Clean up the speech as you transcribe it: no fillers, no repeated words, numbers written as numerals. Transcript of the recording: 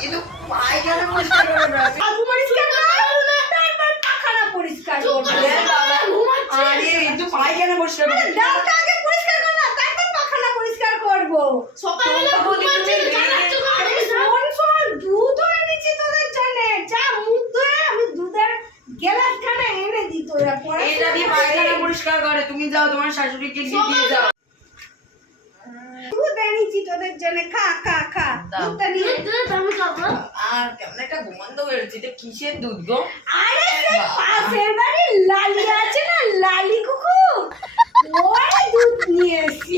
কিন্তু পায়খানা পরিষ্কার করে না। আবু পরিষ্কার করো না, তারপর পাখানা পরিষ্কার করো। আরে একটু পায়খানা পরিষ্কার করে দাঁতটা আগে পরিষ্কার করো না, তারপর পাখানা পরিষ্কার করবো। সকালবেলা ঘুমাচ্ছি না, জানাচ্ছো না, আমি শোন, দুধ এনেছি তোদের জন্য। যা মুখ ধুয়ে আমি দুধের গ্লাসখানা এনে দিই তোরা পরে। এটা দিয়ে পায়খানা পরিষ্কার করে। তুমি যাও তোমার শাশুড়িকে দিয়ে যাও। দুধ এনেছি তোদের জন্য, খা খা খা। দাও। দুধটা নিয়ে আমি খাবো। আর কেমন একটা গন্ধ বেরোচ্ছে। এটা কিসের দুধ গো? আরে সেই পাশের বাড়ির লালি আছে না, লালি কুকুর, ওই দুধ নিয়ে এসছি।